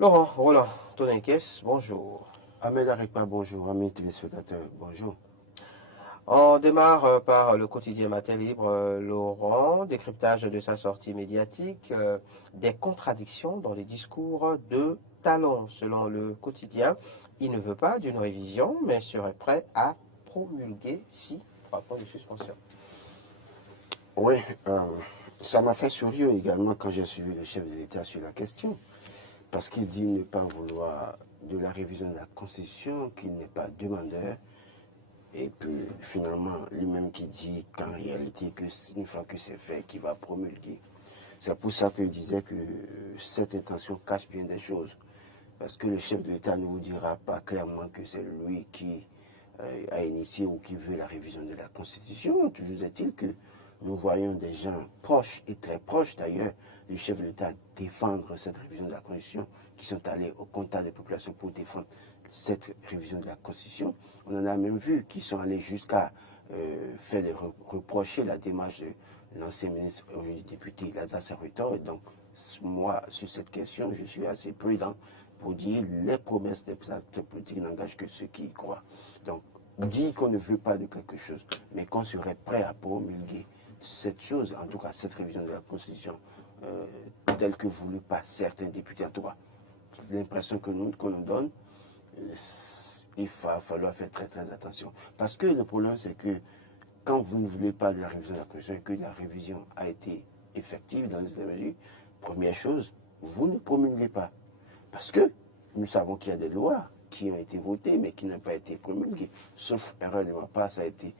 Laurent, Roland, Toninquès, bonjour. Ahmed Arekpa, bonjour. Amis téléspectateurs, bonjour. On démarre par le quotidien Matin Libre, Laurent, décryptage de sa sortie médiatique, des contradictions dans les discours de Talon. Selon le quotidien, il ne veut pas d'une révision, mais serait prêt à promulguer si, 3 points de suspension. Oui, ça m'a fait sourire également quand j'ai suivi le chef de l'État sur la question, parce qu'il dit ne pas vouloir de la révision de la Constitution, qu'il n'est pas demandeur, et puis finalement lui-même qui dit qu'en réalité, une fois que c'est fait, qu'il va promulguer. C'est pour ça que je disais que cette intention cache bien des choses, parce que le chef de l'État ne vous dira pas clairement que c'est lui qui a initié ou qui veut la révision de la Constitution. Toujours est-il que nous voyons des gens proches et très proches d'ailleurs du chef de l'État défendre cette révision de la Constitution, qui sont allés au contact des populations pour défendre cette révision de la Constitution. On en a même vu qui sont allés jusqu'à faire reprocher la démarche de l'ancien ministre, aujourd'hui député, Lazare Serrutor. Et donc, moi, sur cette question, je suis assez prudent pour dire les promesses des acteurs politiques n'engagent que ceux qui y croient. Donc, dit qu'on ne veut pas de quelque chose, mais qu'on serait prêt à promulguer cette chose, en tout cas cette révision de la Constitution, telle que voulue par certains députés, en tout cas, l'impression qu'on nous donne, il va falloir faire très très attention. Parce que le problème, c'est que quand vous ne voulez pas de la révision de la Constitution et que la révision a été effective dans les États mesures, première chose, vous ne promulguez pas. Parce que nous savons qu'il y a des lois qui ont été votées, mais qui n'ont pas été promulguées. Sauf erreur de ma part, ça a été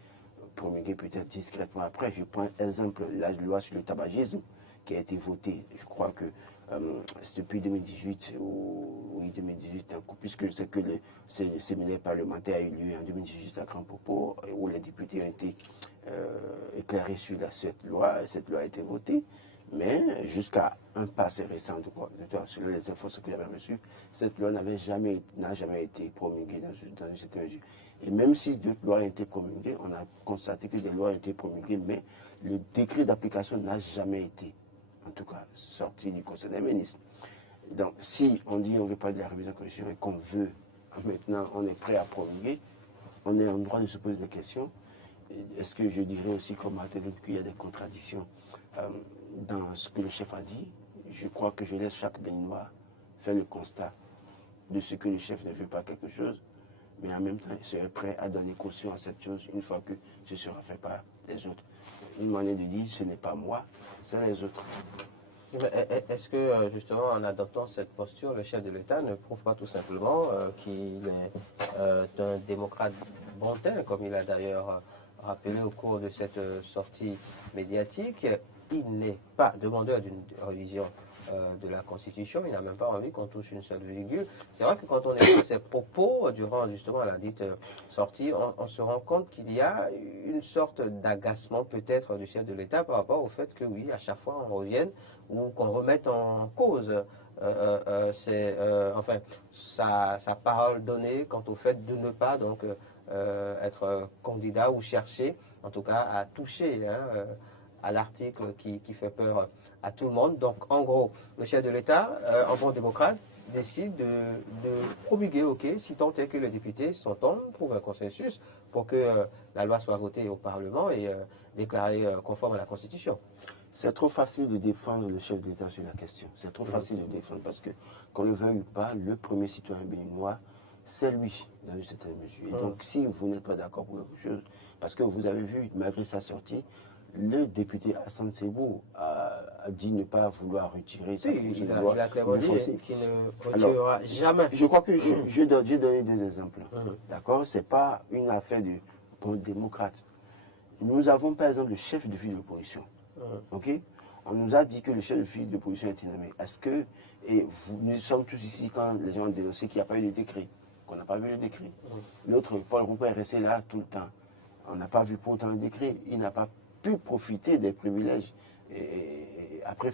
promulgué peut-être discrètement après. Je prends exemple la loi sur le tabagisme qui a été votée, je crois que c'est depuis 2018, oui 2018, puisque je sais que le séminaire parlementaire a eu lieu en 2018 à Grand Popo, où les députés ont été éclairés sur cette loi a été votée. Mais jusqu'à un passé récent, selon les informations que j'avais reçues, cette loi n'a jamais été promulguée dans une certaine mesure. Et même si d'autres lois ont été promulguées, on a constaté que des lois ont été promulguées, mais le décret d'application n'a jamais été, en tout cas, sorti du Conseil des ministres. Donc, si on dit on ne veut pas de la révision de la Constitution et qu'on veut, maintenant, on est prêt à promulguer, on est en droit de se poser des questions. Est-ce que je dirais aussi, comme Martin, qu'il y a des contradictions dans ce que le chef a dit? Je crois que je laisse chaque Béninois faire le constat de ce que le chef ne veut pas quelque chose, mais en même temps, il serait prêt à donner caution à cette chose une fois que ce sera fait par les autres. Une manière de dire, ce n'est pas moi, c'est les autres. Est-ce que, justement, en adoptant cette posture, le chef de l'État ne prouve pas tout simplement qu'il est un démocrate bon teint, comme il a d'ailleurs rappelé au cours de cette sortie médiatique? Il n'est pas demandeur d'une révision de la Constitution, il n'a même pas envie qu'on touche une seule virgule. C'est vrai que quand on écoute ses propos durant justement la dite sortie, on se rend compte qu'il y a une sorte d'agacement peut-être du chef de l'État par rapport au fait que oui, à chaque fois on revienne ou qu'on remette en cause sa parole donnée quant au fait de ne pas donc être candidat ou chercher en tout cas à toucher à l'article qui fait peur à tout le monde. Donc, en gros, le chef de l'État, en bon démocrate, décide de promulguer, ok, si tant est que les députés s'entendent, trouvent un consensus pour que la loi soit votée au Parlement et déclarée conforme à la Constitution. C'est trop facile de défendre le chef de l'État sur la question. C'est trop facile de défendre parce que, qu'on le veuille ou pas, le premier citoyen béninois, c'est lui, dans une certaine mesure. Et donc, si vous n'êtes pas d'accord pour quelque chose, parce que vous avez vu, malgré sa sortie, le député Hassan Sebou a dit ne pas vouloir retirer sa proposition de loi. Il a clairement dit qu'il ne retirera jamais. Je crois que j'ai donné des exemples. D'accord? Ce n'est pas une affaire de bon démocrate. Nous avons par exemple le chef de file de l'opposition. Ok? On nous a dit que le chef de file de l'opposition a été nommé. Est-ce que, nous sommes tous ici quand les gens ont dénoncé qu'il n'y a pas eu de décret, qu'on n'a pas vu le décret. L'autre, Paul Roupa, est resté là tout le temps. On n'a pas vu pourtant le décret. Il n'a pas pu profiter des privilèges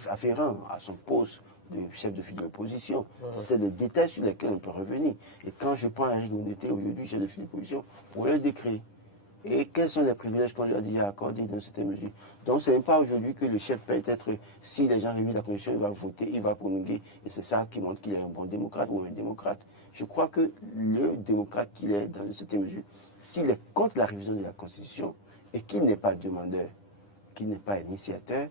afférents à son poste de chef de file de l'opposition. C'est des détails sur lesquels on peut revenir. Et quand je prends Eric Ngoundete aujourd'hui, chef de file de l'opposition, pour le décret. et quels sont les privilèges qu'on lui a déjà accordés dans cette mesure. Donc ce n'est pas aujourd'hui que le chef peut être, si les gens révisent la Constitution, il va voter, il va promulguer, et c'est ça qui montre qu'il est un bon démocrate ou un démocrate. Je crois que le démocrate qu'il est dans cette mesure, s'il est contre la révision de la Constitution et qu'il n'est pas demandeur, qu'il n'est pas initiateur,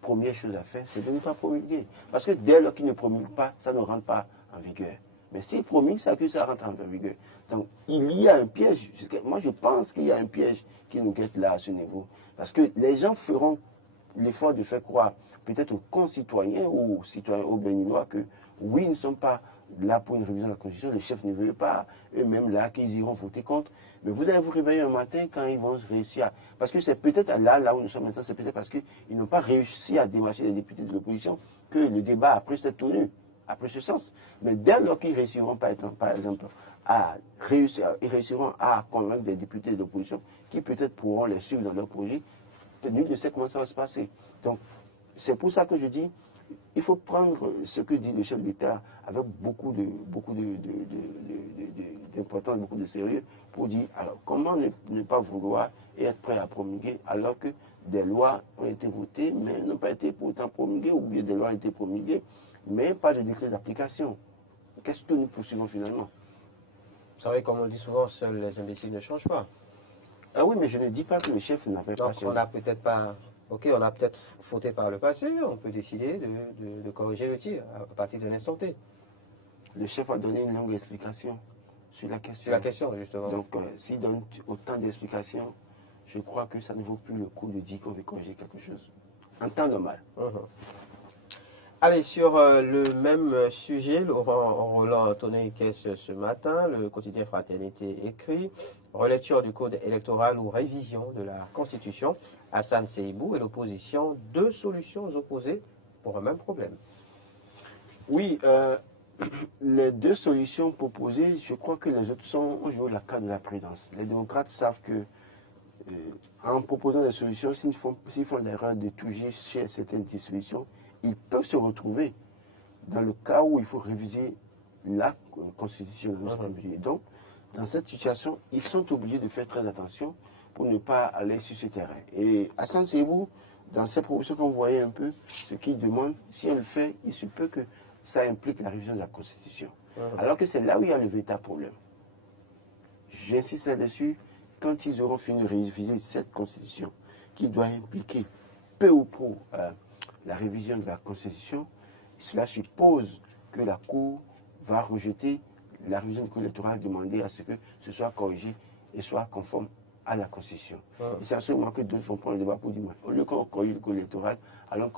première chose à faire, c'est de ne pas promulguer. Parce que dès lors qu'il ne promulgue pas, ça ne rentre pas en vigueur. Mais s'il promulgue, c'est que ça rentre en vigueur. Donc, il y a un piège. Moi, je pense qu'il y a un piège qui nous guette là, à ce niveau. Parce que les gens feront l'effort de faire croire, peut-être aux concitoyens ou aux citoyens, aux Béninois, que oui, ils ne sont pas là pour une révision de la Constitution, le chef ne veut pas, eux-mêmes là, qu'ils iront voter contre. Mais vous allez vous réveiller un matin quand ils vont réussir. Parce que c'est peut-être là où nous sommes maintenant, c'est peut-être parce qu'ils n'ont pas réussi à démarcher les députés de l'opposition que le débat après s'est tenu, après ce sens. Mais dès lors qu'ils réussiront, par exemple, ils réussiront à convaincre des députés de l'opposition qui peut-être pourront les suivre dans leur projet, nul ne sait comment ça va se passer. Donc, c'est pour ça que je dis, il faut prendre ce que dit le chef d'État avec beaucoup d'importance, beaucoup de sérieux, pour dire, alors, comment ne pas vouloir et être prêt à promulguer alors que des lois ont été votées, mais n'ont pas été pourtant promulguées, ou bien des lois ont été promulguées, mais pas de décret d'application. Qu'est-ce que nous poursuivons finalement? Vous savez, comme on dit souvent, seuls les imbéciles ne changent pas. Ah oui, mais je ne dis pas que le chef n'avait pas changé. On n'a peut-être pas... Ok, on a peut-être fauté par le passé, on peut décider de corriger le tir à partir d'un instant T. Le chef a donné une longue explication sur la question. Sur la question, justement. Donc, s'il donne autant d'explications, je crois que ça ne vaut plus le coup de dire qu'on veut corriger quelque chose. En temps normal. Allez, sur le même sujet, Roland Antonin Kess ce matin, le quotidien Fraternité écrit « Relecture du code électoral ou révision de la Constitution, Hassan Seibou et l'opposition, deux solutions opposées pour un même problème. » Oui, les deux solutions proposées, je crois que les autres ont joué la carte de la prudence. Les démocrates savent que en proposant des solutions, s'ils font l'erreur de toucher chez certaines solutions, ils peuvent se retrouver dans le cas où il faut réviser la Constitution. Donc, dans cette situation, ils sont obligés de faire très attention pour ne pas aller sur ce terrain. Et Hassan Seibou, dans ses propositions, quand vous voyez un peu ce qu'il demande, si on le fait, il se peut que ça implique la révision de la Constitution. Alors que c'est là où il y a le véritable problème. J'insiste là-dessus, quand ils auront fini de réviser cette Constitution, qui doit impliquer peu ou prou la révision de la Constitution, cela suppose que la Cour va rejeter la révision du code électoral, demander à ce que ce soit corrigé et soit conforme à la Constitution. Et c'est à ce moment que d'autres vont prendre le débat pour dire, au lieu qu'on corrige le code électoral, allons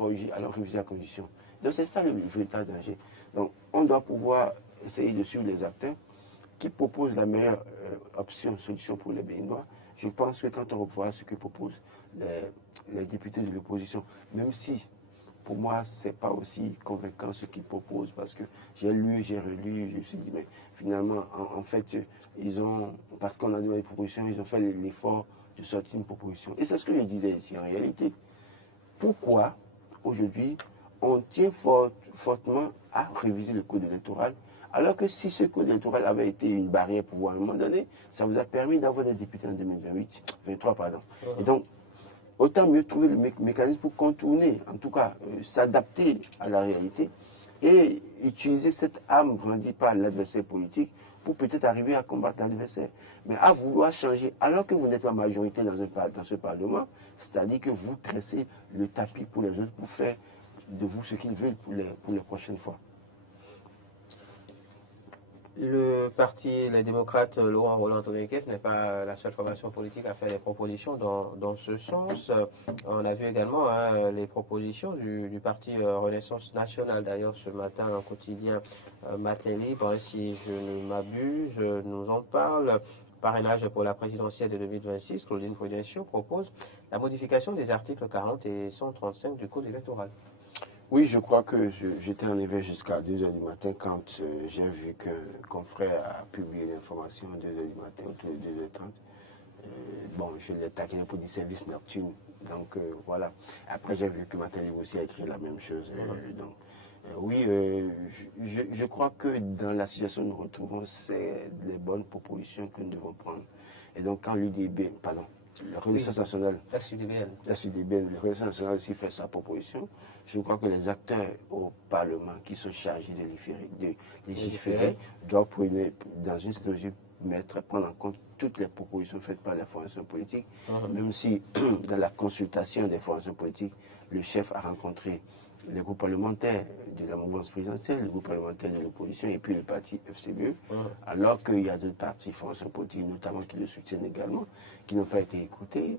réviser la Constitution. Donc c'est ça le véritable danger. Donc on doit pouvoir essayer de suivre les acteurs qui proposent la meilleure solution pour les Béninois. Je pense que quand on voit ce que proposent les députés de l'opposition, même si pour moi, ce n'est pas aussi convaincant ce qu'ils proposent, parce que j'ai lu, j'ai relu, je me suis dit, mais finalement, en fait, parce qu'on a donné des propositions, ils ont fait l'effort de sortir une proposition. Et c'est ce que je disais ici, en réalité. Pourquoi, aujourd'hui, on tient fortement à réviser le code électoral, alors que si ce code électoral avait été une barrière pour vous à un moment donné, ça vous a permis d'avoir des députés en 2023, pardon. Et donc, autant mieux trouver le mécanisme pour contourner, en tout cas s'adapter à la réalité et utiliser cette arme brandie par l'adversaire politique pour peut-être arriver à combattre l'adversaire. Mais à vouloir changer, alors que vous n'êtes pas majorité dans ce Parlement, c'est-à-dire que vous tressez le tapis pour les autres pour faire de vous ce qu'ils veulent pour les prochaines fois. Le parti, les démocrates, Laurent Roland Antonin Kess n'est pas la seule formation politique à faire des propositions dans ce sens. On a vu également les propositions du parti Renaissance Nationale. D'ailleurs, ce matin, un quotidien Matin Libre, si je ne m'abuse, nous en parle. Parrainage pour la présidentielle de 2026, Claudine Prudencio propose la modification des articles 40 et 135 du Code électoral. Oui, je crois que j'étais en éveil jusqu'à 2 h du matin quand j'ai vu qu'un confrère a publié l'information à 2 h du matin, autour de 2 h 30. Bon, je l'ai taquiné pour du service nocturne. Donc voilà. Après, j'ai vu que Matin Libre aussi a écrit la même chose. Donc, oui, je crois que dans la situation où nous retrouvons, c'est les bonnes propositions que nous devons prendre. Et donc, quand l'UDB, pardon, la Renaissance nationale, la SUDBN, la Renaissance nationale aussi fait sa proposition. Je crois que les acteurs au Parlement qui sont chargés de légiférer doivent, dans une certaine mesure, prendre en compte toutes les propositions faites par les formations politiques, même si dans la consultation des formations politiques, le chef a rencontré les groupes parlementaires de la mouvance présidentielle, le groupe parlementaire de l'opposition et puis le parti FCBE, alors qu'il y a d'autres partis, formations politiques, notamment qui le soutiennent également, qui n'ont pas été écoutés.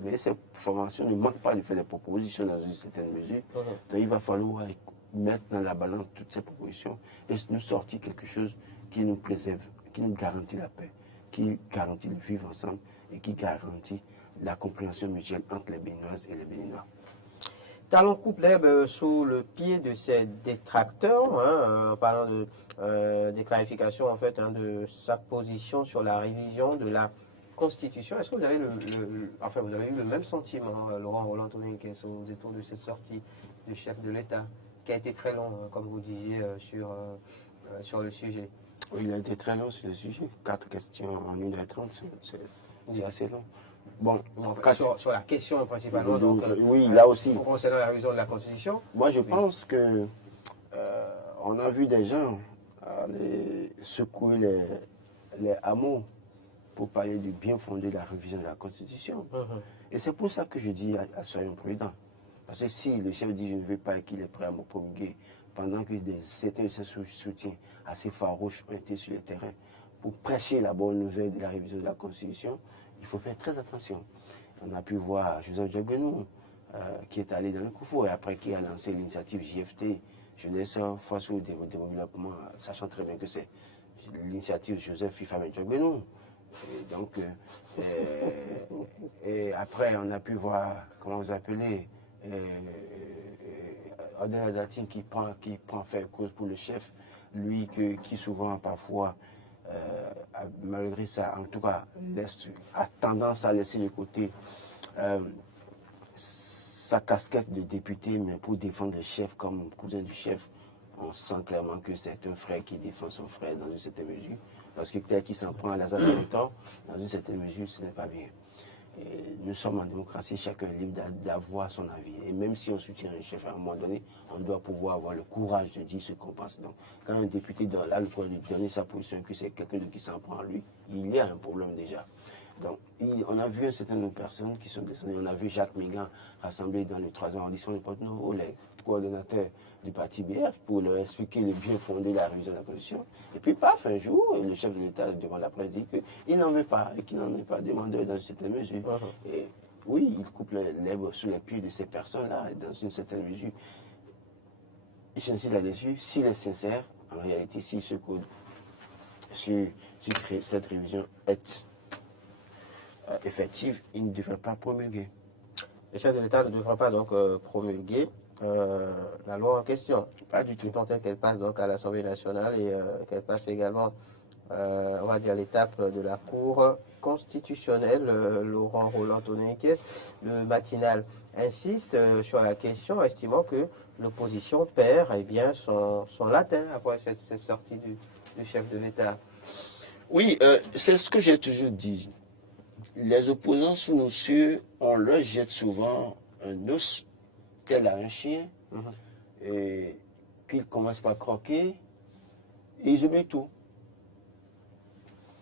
Mais ces formations ne manquent pas de faire des propositions dans une certaine mesure. Donc il va falloir mettre dans la balance toutes ces propositions et nous sortir quelque chose qui nous préserve, qui nous garantit la paix, qui garantit le vivre ensemble et qui garantit la compréhension mutuelle entre les Béninoises et les Béninois. Talon coupe l'herbe sous le pied de ces détracteurs, en parlant des clarifications en fait, de sa position sur la révision de la Constitution. Est-ce que vous avez vous avez eu le même sentiment, Laurent Roland-Tonien, au détour de cette sortie du chef de l'État, qui a été très long, comme vous disiez, sur le sujet? Oui, il a été très long sur le sujet. 4 questions en 1h30, c'est assez long. Bon, sur la question principalement, oui, là aussi. Concernant la révision de la Constitution. Moi, je pense que on a vu des gens aller secouer les hameaux pour parler du bien fondé de la révision de la Constitution. Et c'est pour ça que je dis soyons prudents. Parce que si le chef dit je ne veux pas et qu'il est prêt à me promulguer, pendant que certains de ses soutiens assez farouches ont été sur le terrain pour prêcher la bonne nouvelle de la révision de la Constitution, il faut faire très attention. On a pu voir Joseph Djagbenou qui est allé dans le Koufou et après qui a lancé l'initiative JFT, Jeunesse face au développement, sachant très bien que c'est l'initiative Joseph Fifam Djagbenou. Et donc, et après on a pu voir, comment vous appelez, Adel Adatin qui prend faire cause pour le chef, lui qui souvent parfois malgré ça, en tout cas, a tendance à laisser de côté sa casquette de député, mais pour défendre le chef comme cousin du chef, on sent clairement que c'est un frère qui défend son frère dans une certaine mesure. Parce que tel qu'il s'en prend à Lazare Sénétor, dans une certaine mesure, ce n'est pas bien. Et nous sommes en démocratie, chacun est libre d'avoir son avis. Et même si on soutient un chef, à un moment donné, on doit pouvoir avoir le courage de dire ce qu'on pense. Donc, quand un député a le courage de donner sa position, que c'est quelqu'un qui s'en prend à lui, il y a un problème déjà. Donc, on a vu un certain nombre de personnes qui sont descendues. On a vu Jacques Mégan rassemblé dans le 3e arrondissement de Porto-Novo, les coordonnateurs du parti BF, pour leur expliquer le bien fondé de la révision de la Constitution. Et puis, paf, un jour, le chef de l'État, devant la presse, dit qu'il n'en veut pas et qu'il n'en est pas demandeur dans une certaine mesure. Et oui, il coupe l'herbe sous les pieds de ces personnes-là, dans une certaine mesure. Et j'insiste là-dessus, s'il est sincère, en réalité, si ce code, si cette révision est effective, il ne devrait pas promulguer. Le chef de l'État ne devrait pas donc promulguer la loi en question. Pas du tout. Tant qu'elle passe donc à l'Assemblée nationale et qu'elle passe également, on va dire, l'étape de la Cour constitutionnelle. Laurent Roland-Tonien, le matinal, insiste sur la question, estimant que l'opposition perd son latin après cette sortie du chef de l'État. Oui, c'est ce que j'ai toujours dit. Les opposants sous nos cieux, on leur jette souvent un os, tel à un chien, et qu'ils commencent par croquer, et ils oublient tout.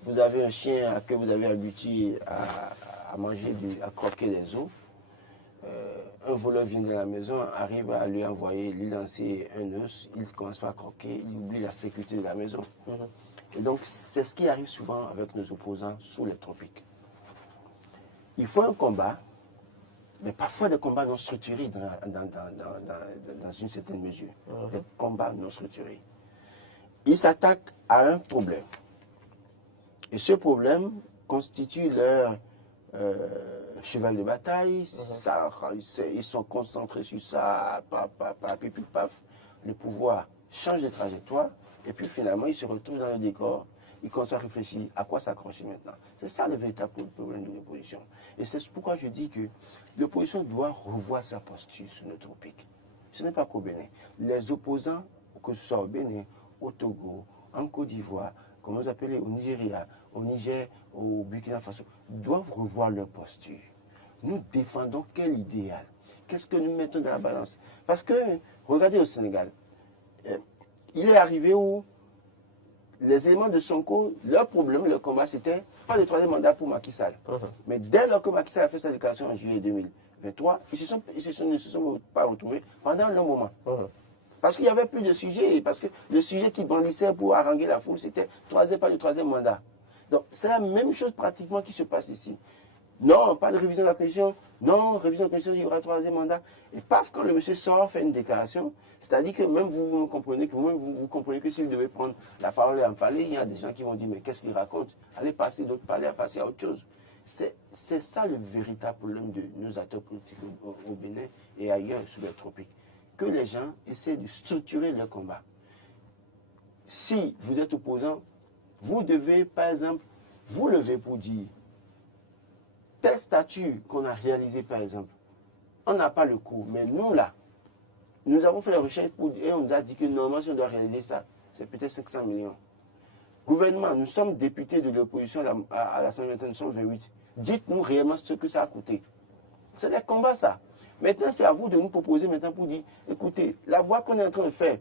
Vous avez un chien que vous avez habitué à manger, à croquer les os. Un voleur vient de la maison, arrive à lui lancer un os, il commence par croquer, il oublie la sécurité de la maison. Et donc, c'est ce qui arrive souvent avec nos opposants sous les tropiques. Il faut un combat, mais parfois des combats non structurés dans une certaine mesure. Des combats non structurés. Ils s'attaquent à un problème. Et ce problème constitue leur cheval de bataille. Ils sont concentrés sur ça, et puis paf, le pouvoir change de trajectoire. Et puis finalement, ils se retrouvent dans le décor. Ils commencent à réfléchir à quoi s'accrocher maintenant. C'est ça le véritable problème de l'opposition. Et c'est pourquoi je dis que l'opposition doit revoir sa posture sur le tropique. Ce n'est pas qu'au Bénin. Les opposants, que ce soit au Bénin, au Togo, en Côte d'Ivoire, comment vous appelez, au Nigeria, au Niger, au Burkina Faso, doivent revoir leur posture. Nous défendons quel idéal? Qu'est-ce que nous mettons dans la balance? Parce que, regardez au Sénégal, il est arrivé où les éléments de Sonko, leur problème, leur combat, c'était pas le troisième mandat pour Macky Sall. Mais dès lors que Macky Sall a fait sa déclaration en juillet 2023, ils ne se sont pas retrouvés pendant un long moment. Parce qu'il n'y avait plus de sujet, parce que le sujet qui brandissait pour haranguer la foule, c'était pas le troisième mandat. Donc c'est la même chose pratiquement qui se passe ici. Non, pas de révision de la Constitution. Non, révision de la Constitution, il y aura un troisième mandat. Et paf, quand le monsieur sort, fait une déclaration, c'est-à-dire que même vous comprenez que vous comprenez que s'il devait prendre la parole et en parler, il y a des gens qui vont dire, mais qu'est-ce qu'il raconte? Allez passer d'autres parler, à passer à autre chose. C'est ça le véritable problème de nos acteurs politiques au Bénin et ailleurs sous les tropiques. Que les gens essaient de structurer leur combat. Si vous êtes opposant, vous devez, par exemple, vous lever pour dire tel statut qu'on a réalisé, par exemple, on n'a pas le coût, mais nous, là, nous avons fait la recherche et on nous a dit que normalement, si on doit réaliser ça, c'est peut-être 500 millions. Gouvernement, nous sommes députés de l'opposition à l'Assemblée nationale, nous sommes 28. Dites-nous réellement ce que ça a coûté. C'est des combats, ça. Maintenant, c'est à vous de nous proposer maintenant pour dire, écoutez, la voie qu'on est en train de faire,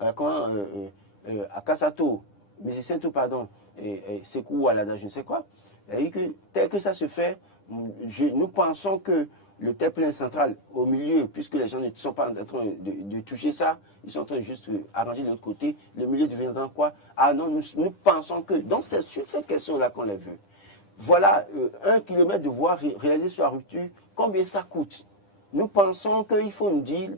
à Kassato, Missisento, pardon, et Sekou à la je ne sais quoi, et que, tel que ça se fait, nous pensons que le terre-plein central au milieu, puisque les gens ne sont pas en train de toucher ça, ils sont en train de juste arranger de l'autre côté, le milieu deviendra quoi? Ah non, nous pensons que, donc c'est sur ces questions-là qu'on les veut. Voilà, 1 kilomètre de voie réalisée sur la rupture, combien ça coûte? Nous pensons qu'il faut nous dire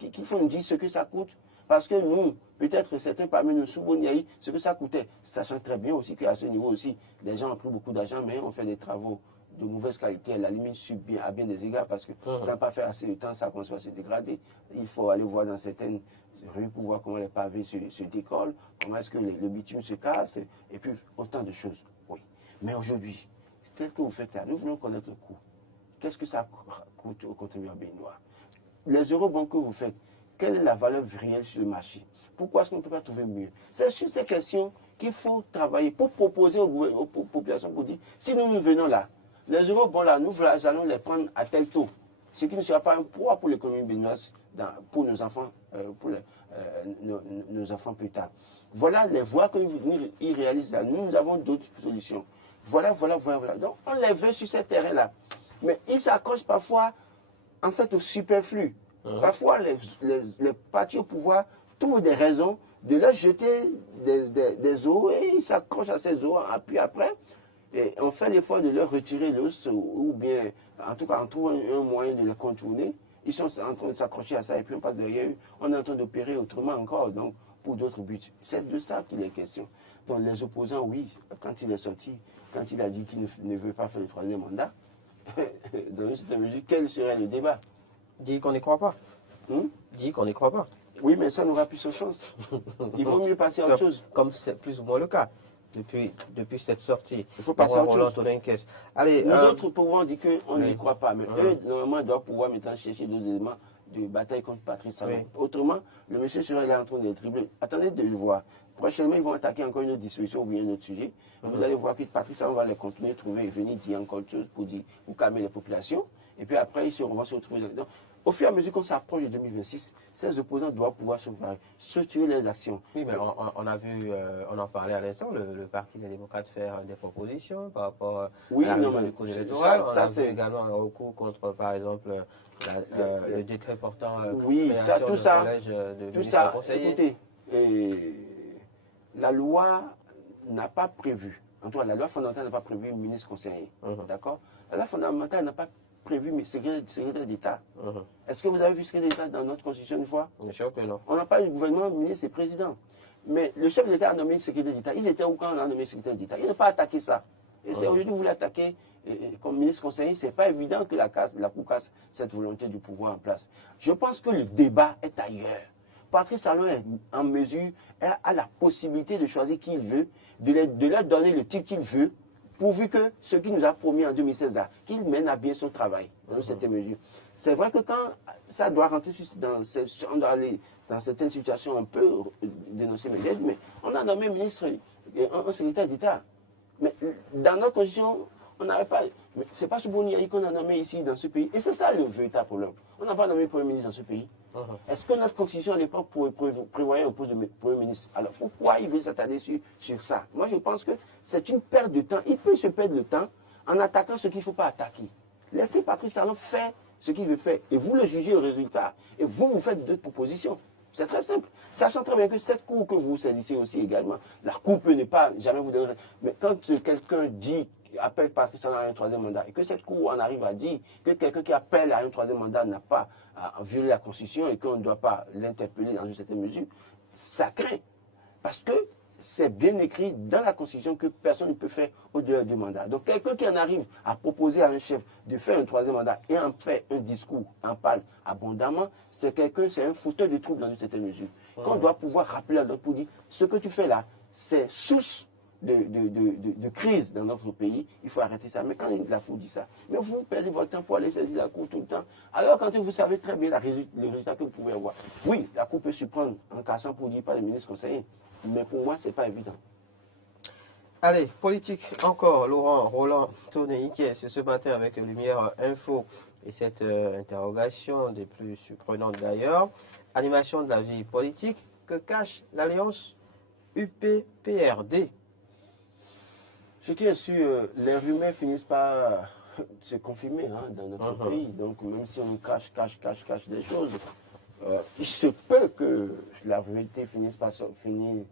ce que ça coûte, parce que nous, peut-être certains parmi nous, sous Boniaï, ce que ça coûtait, sachant très bien aussi qu'à ce niveau aussi, les gens ont pris beaucoup d'argent, mais on fait des travaux de mauvaise qualité, à la limite à bien des égards, parce que ça n'a pas fait assez de temps, ça commence à se dégrader. Il faut aller voir dans certaines rues pour voir comment les pavés se décollent, comment est-ce que le bitume se casse, et puis autant de choses. Oui. Mais aujourd'hui, tel que vous faites là, nous voulons connaître le coût. Qu'est-ce que ça coûte au contribuable béninois? Les eurobonds que vous faites, quelle est la valeur réelle sur le marché? Pourquoi est-ce qu'on ne peut pas trouver mieux? C'est sur ces questions qu'il faut travailler pour proposer aux populations, pour dire, si nous venons là, les eurobonds là, nous allons les prendre à tel taux, ce qui ne sera pas un poids pour l'économie béninoise, pour nos enfants, nos enfants plus tard. Voilà les voies qu'ils réalisent là. Nous avons d'autres solutions. Voilà. Donc, on les veut sur ces terrains-là. Mais ils s'accrochent parfois, en fait, au superflu. Parfois, les partis au pouvoir trouvent des raisons de leur jeter des eaux et ils s'accrochent à ces eaux. Puis après, et on fait l'effort de leur retirer l'os ou bien, en tout cas, on trouve un moyen de les contourner. Ils sont en train de s'accrocher à ça et puis on passe derrière eux. On est en train d'opérer autrement encore, donc pour d'autres buts. C'est de ça qu'il est question. Donc les opposants, oui, quand il est sorti, quand il a dit qu'il ne veut pas faire le troisième mandat, dans une certaine mesure, quel serait le débat? Dit qu'on n'y croit pas. Dit qu'on n'y croit pas. Oui, mais ça n'aura plus de chance. Il vaut mieux passer à autre chose. Comme c'est plus ou moins le cas depuis cette sortie. Il faut passer à autre chose. Allez, nous autres pouvons dire qu'on n'y croit pas, mais eux, normalement, doivent pouvoir maintenant chercher d'autres éléments de bataille contre Patrice Talon. Autrement, le monsieur serait là en train de le tripler. Attendez de le voir. Prochainement, ils vont attaquer encore une autre disposition ou bien un autre sujet. Vous allez voir que Patrice Talon va les continuer, trouver et venir dire encore autre chose pour calmer les populations. Et puis après, on va se retrouver là-dedans. Au fur et à mesure qu'on s'approche de 2026, ces opposants doivent pouvoir se structurer leurs actions. Oui, mais on a vu, on en parlait à l'instant, le Parti des démocrates faire des propositions par rapport à la révision du code électoral. On a vu également un recours contre, par exemple, le décret portant création du collège de ministres conseillers. Écoutez, la loi n'a pas prévu, en tout cas la loi fondamentale n'a pas prévu ministre conseiller. D'accord? La loi fondamentale n'a pas prévu mais secrétaire d'État. Est-ce que vous avez vu secrétaire d'État dans notre constitution une fois? Bien sûr que non. On n'a pas eu de gouvernement, ministre et président. Mais le chef d'État a nommé secrétaire d'État. Ils étaient où quand on a nommé secrétaire d'État? Ils n'ont pas attaqué ça. Et c'est aujourd'hui que vous voulez attaquer comme ministre conseiller. Ce n'est pas évident que la Cour casse cette volonté du pouvoir en place. Je pense que le débat est ailleurs. Patrice Talon est en mesure, a la possibilité de choisir qui il veut, de leur donner le titre qu'il veut, pourvu que ce qu'il nous a promis en 2016, là, qu'il mène à bien son travail dans certaines mesures. C'est vrai que quand ça doit rentrer on doit aller dans certaines situations, on peut dénoncer Medvedev, mais on a nommé un ministre, un secrétaire d'État. Mais dans notre constitution, on n'avait pas. C'est pas Souboniaï qu'on a nommé ici dans ce pays. Et c'est ça le véritable problème. On n'a pas nommé Premier ministre dans ce pays. Est-ce que notre constitution à l'époque prévoyait un poste de Premier ministre? Alors pourquoi il veut s'attarder sur ça? Moi je pense que c'est une perte de temps. Il peut se perdre le temps en attaquant ce qu'il ne faut pas attaquer. Laissez Patrice Talon faire ce qu'il veut faire. Et vous le jugez au résultat. Et vous faites d'autres propositions. C'est très simple. Sachant très bien que cette cour que vous saisissez aussi également, la cour peut ne pas jamais vous donner. Mais quand quelqu'un appelle Patrice Talon à un troisième mandat, et que cette cour en arrive à dire que quelqu'un qui appelle à un troisième mandat n'a pas violé la Constitution et qu'on ne doit pas l'interpeller dans une certaine mesure, ça craint. Parce que c'est bien écrit dans la Constitution que personne ne peut faire au-delà du mandat. Donc quelqu'un qui en arrive à proposer à un chef de faire un troisième mandat et en fait un discours, en parle abondamment, c'est un fauteur de trouble dans une certaine mesure. Qu'on doit pouvoir rappeler à l'autre pour dire, ce que tu fais là, c'est source de crise dans notre pays, il faut arrêter ça. Mais quand la Cour dit ça, mais vous perdez votre temps pour aller saisir la Cour tout le temps. Alors quand vous savez très bien le résultat que vous pouvez avoir, oui, la Cour peut se prendre en cassant pour dire pas le ministre conseiller, mais pour moi, ce n'est pas évident. Allez, politique encore, Laurent Roland Toné Ikes, ce matin avec Lumière Info et cette interrogation des plus surprenantes d'ailleurs. Animation de la vie politique, que cache l'alliance UP-PRD? Ce qui est sûr, les rumeurs finissent par se confirmer dans notre pays. Donc même si on cache des choses, il se peut que la vérité finisse par sortir.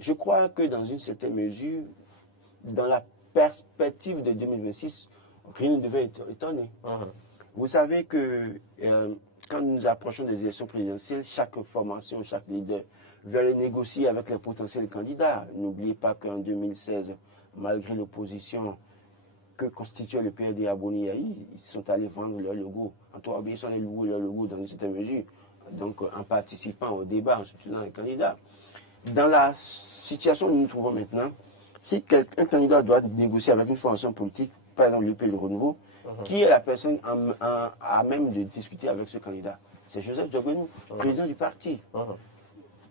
Je crois que dans une certaine mesure, dans la perspective de 2026, rien ne devait étonner. Vous savez que quand nous approchons des élections présidentielles, chaque formation, chaque leader veut aller négocier avec les potentiels candidats. N'oubliez pas qu'en 2016, malgré l'opposition que constituait le PRD à Boniaï, ils sont allés vendre leur logo. En tout cas, ils sont allés louer leur logo dans une certaine mesure, donc en participant au débat, en soutenant les candidats. Dans la situation où nous nous trouvons maintenant, si un candidat doit négocier avec une formation politique, par exemple l'UP Le Renouveau, qui est la personne à même de discuter avec ce candidat? C'est Joseph Dioguenou, président du parti.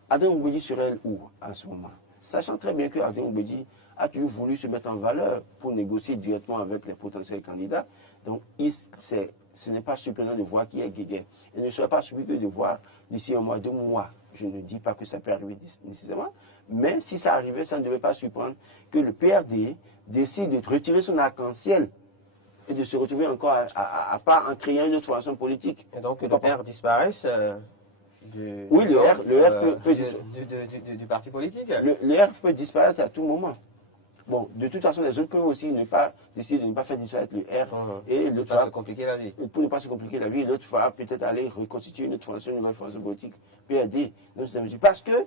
Aden Oubedi serait où en ce moment? Sachant très bien que Aden Oubedi a toujours voulu se mettre en valeur pour négocier directement avec les potentiels candidats. Donc, ce n'est pas surprenant de voir qui est Guégué. Il ne serait pas surpris de voir d'ici un mois, 2 mois. Je ne dis pas que ça peut arriver nécessairement, mais si ça arrivait, ça ne devait pas surprendre que le PRD décide de retirer son arc-en-ciel et de se retrouver encore à part en créant une autre formation politique. Et donc que le R disparaisse oui, le R peut du parti politique. Le R peut disparaître à tout moment. Bon, de toute façon, les autres peuvent aussi décider de ne pas faire disparaître le R. Et pour ne pas se compliquer la vie. Pour ne pas se compliquer la vie, l'autre fois peut-être aller reconstituer une autre formation, une nouvelle formation politique, PRD. Parce que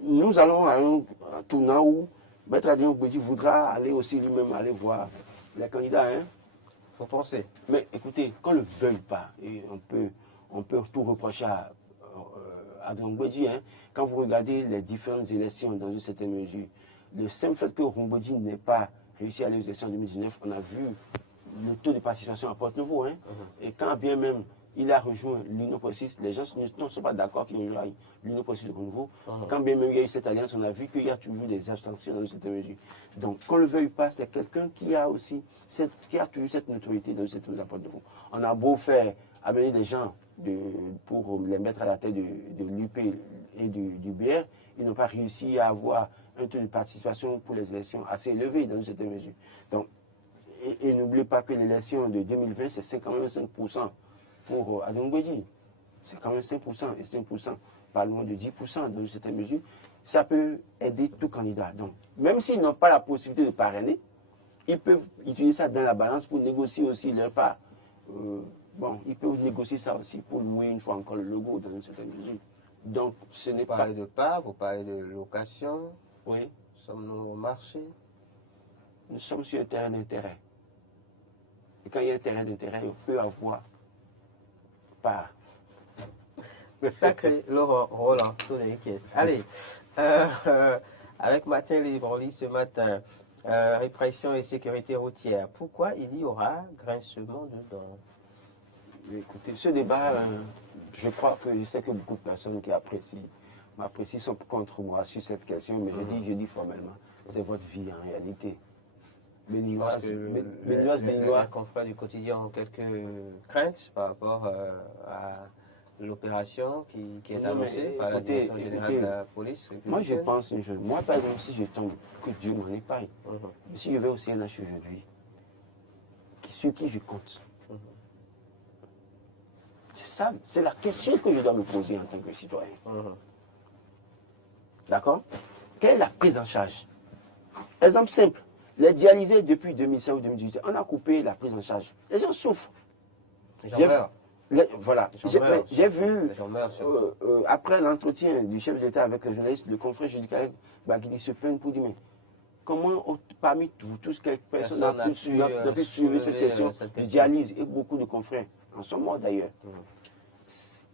nous allons à un tournant où Maître Aden Oubedi voudra aller aussi lui-même aller voir les candidats. Vous pensez? Mais écoutez, qu'on ne le veuille pas, et on peut tout reprocher à Aden Oubedi, quand vous regardez les différentes élections dans une certaine mesure, le simple fait que Rombodi n'ait pas réussi à aller aux élections en 2019, on a vu le taux de participation à Porte-Nouveau. Et quand bien même il a rejoint l'Union progressiste, les gens ne sont pas d'accord qu'il rejoigne l'Union progressiste de Renouveau. Quand bien même il y a eu cette alliance, on a vu qu'il y a toujours des abstentions dans une certaine mesure. Donc, qu'on ne le veuille pas, c'est quelqu'un qui a toujours cette notoriété dans cette Porte-Nouveau. On a beau faire amener des gens pour les mettre à la tête de l'UP et du BR, ils n'ont pas réussi à avoir un taux de participation pour les élections assez élevé dans une certaine mesure. Donc, et n'oubliez pas que l'élection de 2020, c'est 55% pour Aden Oubedi. C'est quand même 5%, et 5%, pas loin de 10% dans une certaine mesure. Ça peut aider tout candidat. Donc, même s'ils n'ont pas la possibilité de parrainer, ils peuvent utiliser ça dans la balance pour négocier aussi leur part. Ils peuvent négocier ça aussi pour louer une fois encore le logo dans une certaine mesure. Donc, ce n'est pas... Vous parlez de part, vous parlez de location. Oui. Sommes-nous au marché? Nous sommes sur un terrain d'intérêt. Et quand il y a un terrain d'intérêt, on peut avoir part. Sacré Laurent Roland Toné Ikes. Allez, avec Matin Libre, on lit ce matin répression et sécurité routière. Pourquoi il y aura grincement de dents? Écoutez, ce débat, je crois que je sais que beaucoup de personnes qui m'apprécient sont contre moi sur cette question, mais je dis formellement, c'est votre vie en réalité. Béninoise, les confrères du quotidien ont quelques craintes par rapport à l'opération qui est annoncée par la direction générale de la police. Moi, je pense, moi par exemple, si je tombe, que Dieu m'en épargne, mais si je vais au CNH aujourd'hui, sur qui je compte? C'est ça, c'est la question que je dois me poser en tant que citoyen. D'accord? Quelle est la prise en charge? Exemple simple. Les dialysés depuis 2005 ou 2018, on a coupé la prise en charge. Les gens souffrent. Voilà. J'ai vu, après l'entretien du chef de l'État avec le journaliste, le confrère Judicaï Bagui se plaint pour dire, mais comment, parmi vous tous, quelques personnes ont pu suivre cette question de dialyse, et beaucoup de confrères, en sont morts d'ailleurs.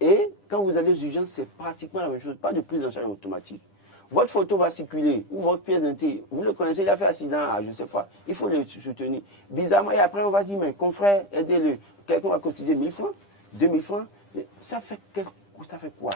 Et quand vous allez aux urgences, c'est pratiquement la même chose, pas de prise en charge automatique. Votre photo va circuler, ou votre pièce d'identité, vous le connaissez, il a fait accident, je ne sais pas, il faut le soutenir. Bizarrement, et après on va dire, mais confrère, aidez-le. Quelqu'un va cotiser 1000 francs, 2000 francs, ça fait quoi?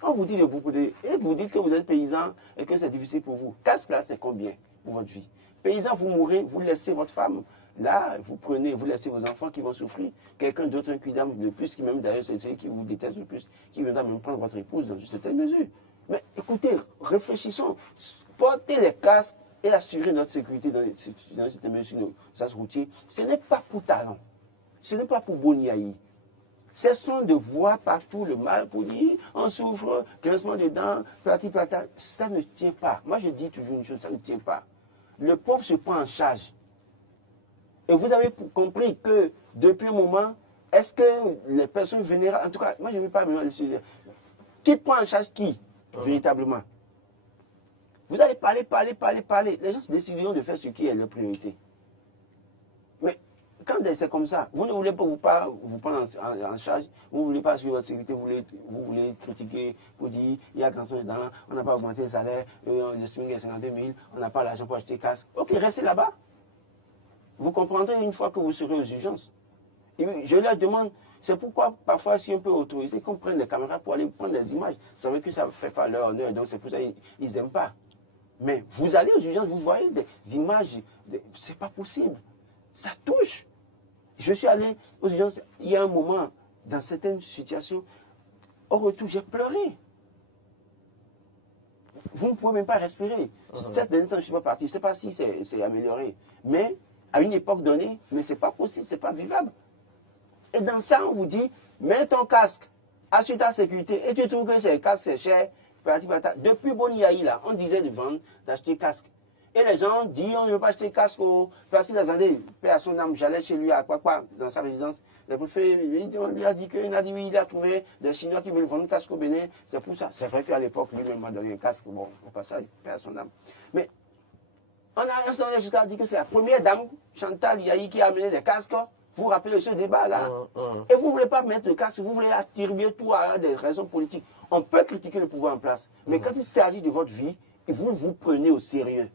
Quand vous dites et vous dites que vous êtes paysan et que c'est difficile pour vous, casque là, c'est combien pour votre vie? Paysan, vous mourrez, vous laissez votre femme, là, vous laissez vos enfants qui vont souffrir, quelqu'un d'autre, un cuidam de plus, qui même d'ailleurs, c'est celui qui vous déteste le plus, qui viendra même prendre votre épouse dans une certaine mesure. Mais écoutez, réfléchissons, porter les casques et assurer notre sécurité dans cette mesure sur nos sas routiers, ce n'est pas pour talent, ce n'est pas pour Boniaï. Cessons de voir partout le mal pour dire on souffre, grincement de dents, patata. Ça ne tient pas. Moi je dis toujours une chose, ça ne tient pas. Le pauvre se prend en charge. Et vous avez compris que depuis un moment, est-ce que les personnes vénérables, en tout cas, moi je ne veux pas vraiment le sujet. Qui prend en charge qui, véritablement? Vous allez parler. Les gens se décideront de faire ce qui est leur priorité. Mais quand c'est comme ça, vous ne voulez pas vous prendre en charge, vous ne voulez pas suivre votre sécurité, vous voulez critiquer pour dire il y a grand chose dedans, on n'a pas augmenté le salaire, le SMIC est 52 000, on n'a pas l'argent pour acheter casque. Ok, restez là-bas. Vous comprendrez une fois que vous serez aux urgences. Et je leur demande, c'est pourquoi parfois si on peut autoriser qu'on prenne des caméras pour aller prendre des images. C'est vrai que ça ne fait pas leur honneur, donc c'est pour ça qu'ils n'aiment pas. Mais vous allez aux urgences, vous voyez des images, c'est pas possible. Ça touche. Je suis allé aux urgences, il y a un moment, dans certaines situations, au retour, j'ai pleuré. Vous ne pouvez même pas respirer. Cette dernière temps, je ne suis pas parti, je ne sais pas si c'est amélioré. Mais à une époque donnée, mais ce n'est pas possible, ce n'est pas vivable. Et dans ça, on vous dit, mets ton casque, assure ta sécurité, et tu trouves que ces casques, c'est cher. Depuis Boniaï, là, on disait de vendre, d'acheter casque. Et les gens disent, on ne veut pas acheter casque au Place des Andes, paix à son âme, j'allais chez lui à Kwakwa, dans sa résidence. Le préfet, on lui a dit il a trouvé des Chinois qui veulent vendre un casque au Bénin. C'est pour ça. C'est vrai qu'à l'époque, lui-même m'a donné un casque, bon, au passage, paix à son âme. Mais on a jusqu'à dire que c'est la première dame, Chantal Yahi, qui a amené des casques. Vous vous rappelez de ce débat-là? Et vous ne voulez pas mettre le casque, vous voulez attribuer tout à des raisons politiques. On peut critiquer le pouvoir en place, mais quand il s'agit de votre vie, vous vous prenez au sérieux.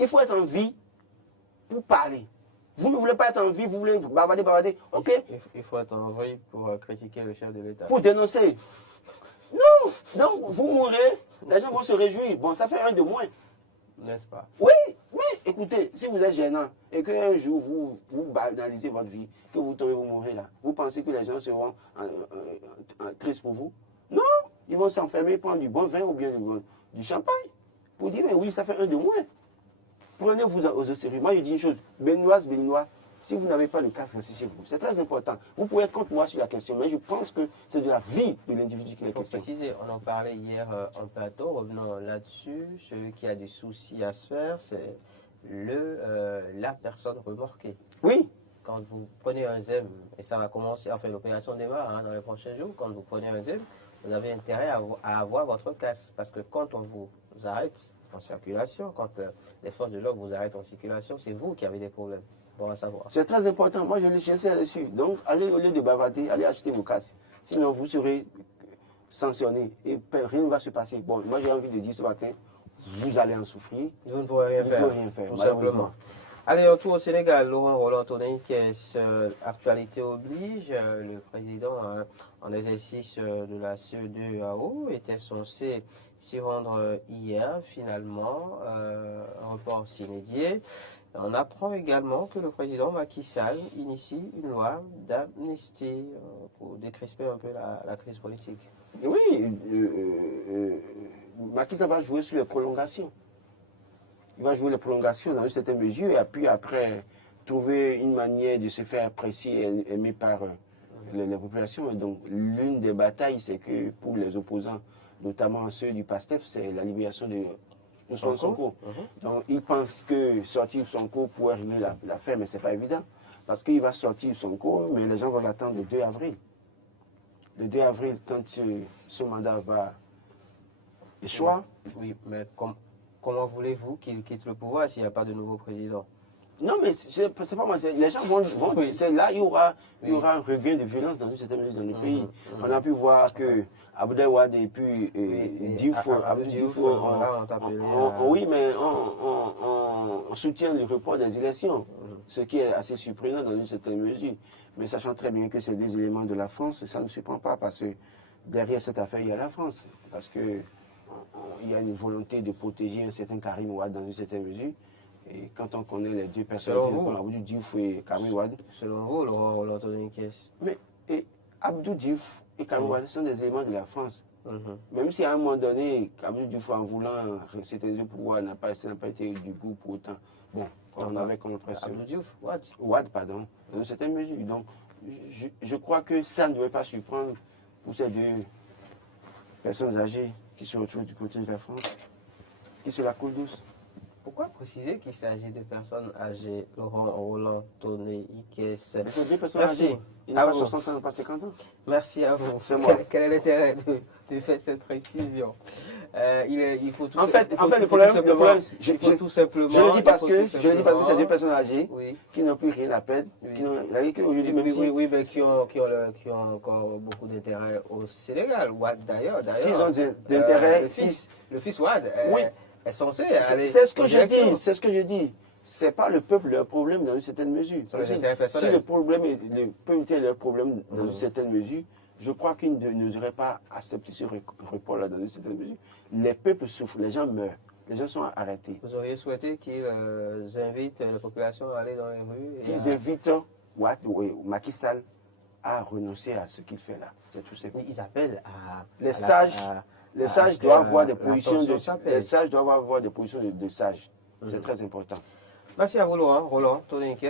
Il faut être en vie pour parler. Vous ne voulez pas être en vie, vous voulez bavarder. Ok. Il faut être en vie pour critiquer le chef de l'État. Pour dénoncer. Non. Donc, vous mourrez, les gens vont se réjouir. Bon, ça fait un de moins. N'est-ce pas? Oui, mais écoutez, si vous êtes gênant et qu'un jour vous banalisez votre vie, que vous tombez, vous mourrez là, vous pensez que les gens seront tristes pour vous? Non, ils vont s'enfermer, prendre du bon vin ou bien du champagne pour dire, mais oui, ça fait un de moins. Prenez-vous au sérieux. Moi, je dis une chose, Béninois, si vous n'avez pas de casque, restez chez vous. C'est très important. Vous pouvez être contre moi sur la question, mais je pense que c'est de la vie de l'individu qui est question. Il faut préciser, on en parlait hier en plateau, revenons là-dessus. Celui qui a des soucis à se faire, c'est la personne remorquée. Oui. Quand vous prenez un ZEM, et ça va commencer, enfin l'opération démarre dans les prochains jours, quand vous prenez un ZEM, vous avez intérêt à avoir votre casque. Parce que quand on vous arrête en circulation, quand les forces de l'ordre vous arrêtent en circulation, c'est vous qui avez des problèmes. Bon à savoir. C'est très important. Moi, je le cherchais là-dessus. Donc, allez, au lieu de bavarder, allez acheter vos casques. Sinon, vous serez sanctionné et rien ne va se passer. Bon, moi, j'ai envie de dire ce matin, vous allez en souffrir. Vous ne pourrez rien Vous faire, ne pouvez rien faire, tout malheureusement. simplement. Allez, on tourne au Sénégal. Laurent Roland Tonneikes, actualité oblige. Le président en exercice de la CEDEAO était censé s'y rendre hier, finalement, report s'inédié. On apprend également que le président Macky Sall initie une loi d'amnistie pour décrisper un peu la crise politique. Oui, Macky Sall va jouer sur les prolongations. Il va jouer les prolongations dans une certaine mesure et puis après trouver une manière de se faire apprécier et aimer par les populations. Et donc l'une des batailles, c'est que pour les opposants, notamment ceux du PASTEF, c'est la libération de Ousmane Sonko. Donc ils pensent que sortir Sonko pourrait régler l'affaire, mais ce n'est pas évident. Parce qu'il va sortir Sonko, mais les gens vont l'attendre le 2 avril. Le 2 avril, quand ce mandat va échouer. Oui, mais comment voulez-vous qu'il quitte le pouvoir s'il n'y a pas de nouveau président? Non, mais c'est pas moi. Les gens vont Oui. c'est là, il y aura un regain de violence dans une certaine mesure dans le pays. On a pu voir que Abdoulaye Wade et puis Diouf, oui, mais on soutient le report des élections, ce qui est assez surprenant dans une certaine mesure. Mais sachant très bien que c'est des éléments de la France, ça ne surprend pas parce que derrière cette affaire, il y a la France. Parce que il y a une volonté de protéger un certain Karim Wade dans une certaine mesure. Et quand on connaît les deux personnes, Abdou Diouf et Karim Wade. Selon vous, Laurent Roland Tonneikes. Mais Abdou Diouf et Karim Wade sont des éléments de la France. Même si à un moment donné, Abdou Diouf, en voulant rester au pouvoir, n'a pas été du goût pour autant. Bon, on avait comme impression. Abdou Diouf, Wade. Wade, pardon, dans une certaine mesure. Donc, je crois que ça ne devait pas surprendre pour ces deux personnes âgées qui se retrouvent du côté de la France, qui se la coule douce. Pourquoi préciser qu'il s'agit de personnes âgées, Laurent Roland Tonneikes? C'est deux personnes Merci. âgées. Il n'a pas 60 ans, pas 50 ans. Merci à vous. C'est moi. Quel est l'intérêt de faire cette précision? Il faut tout En fait, le problème, je le dis parce que c'est deux personnes âgées qui n'ont plus rien à perdre. Oui, mais qui ont encore beaucoup d'intérêt au Sénégal. Wade d'ailleurs. S'ils ont d'intérêt, le fils Wade est censé aller. C'est ce que je dis. C'est pas le peuple leur problème dans une certaine mesure. Si le peuple était leur problème dans une certaine mesure, je crois qu'ils n'oseraient pas accepter ce report-là dans une certaine mesure. Les peuples souffrent, les gens meurent, les gens sont arrêtés. Vous auriez souhaité qu'ils invitent la population à aller dans les rues? Qu'ils invitent Macky Sall à renoncer à ce qu'il fait là. C'est tout simple. Ils appellent à... Les sages doivent avoir des positions de sages. C'est très important. Merci à vous, Laurent Tonneikes.